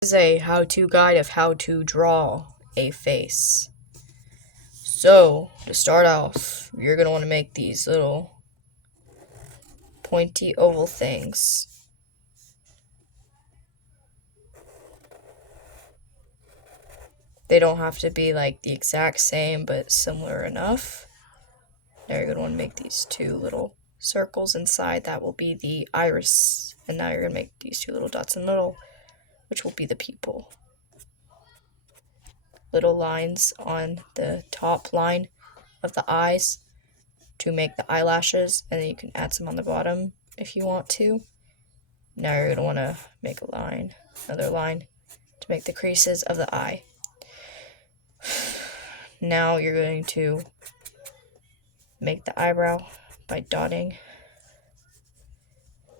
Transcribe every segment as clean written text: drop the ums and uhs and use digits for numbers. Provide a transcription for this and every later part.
This is a how-to guide of how to draw a face. So, to start off, you're going to want to make these little pointy oval things. They don't have to be like the exact same, but similar enough. Now you're going to want to make these two little circles inside. That will be the iris. And now you're going to make these two little dots in the middle, which will be the pupil. Little lines on the top line of the eyes to make the eyelashes, and then you can add some on the bottom if you want to. Now you're going to want to make a line, another line, to make the creases of the eye. Now you're going to make the eyebrow by dotting.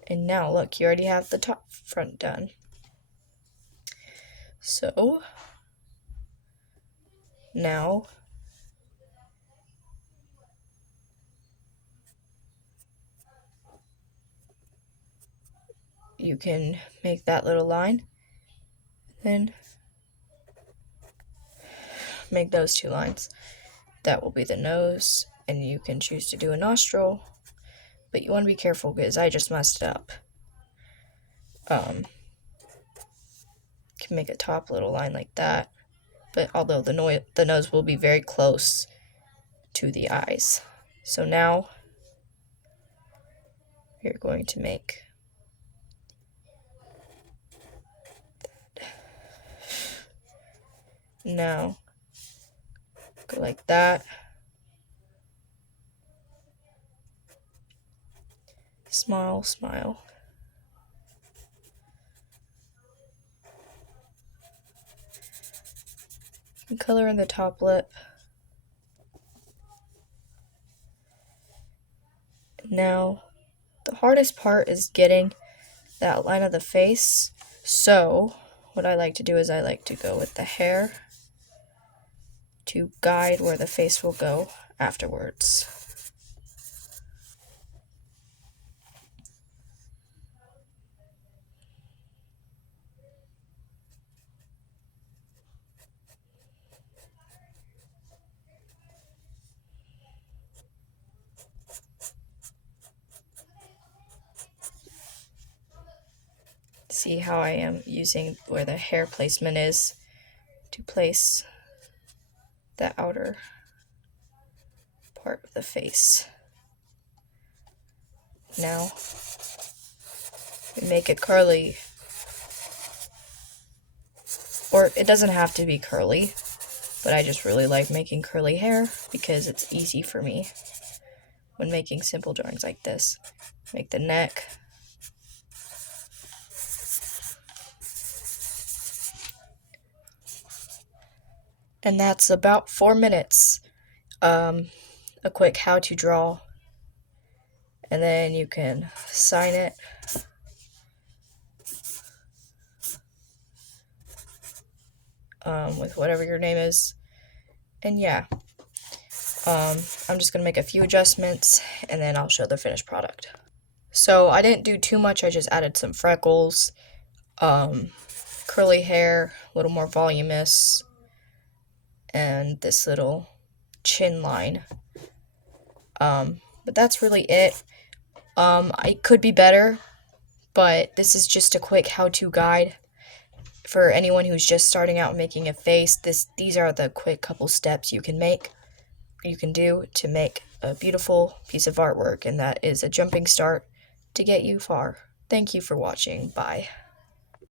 And now look, you already have the top front done. So now you can make that little line, then make those two lines. That will be the nose, and you can choose to do a nostril, but you want to be careful because I just messed it up. Can make a top little line like that, but although the nose will be very close to the eyes. So now you're going to make now go like that. Smile, smile. And color in the top lip. Now, the hardest part is getting that line of the face. So, what I like to do is I like to go with the hair to guide where the face will go afterwards. See how I am using where the hair placement is to place the outer part of the face. Now we make it curly, or it doesn't have to be curly, but I just really like making curly hair because it's easy for me when making simple drawings like this. Make the neck. And that's about 4 minutes. A quick how to draw. And then you can sign it. With whatever your name is. And yeah. I'm just going to make a few adjustments and then I'll show the finished product. So I didn't do too much. I just added some freckles, curly hair, a little more voluminous, and this little chin line. But that's really it. I could be better, but this is just a quick how-to guide for anyone who's just starting out making a face. These are the quick couple steps you can do to make a beautiful piece of artwork, and that is a jumping start to get you far. Thank you for watching. Bye.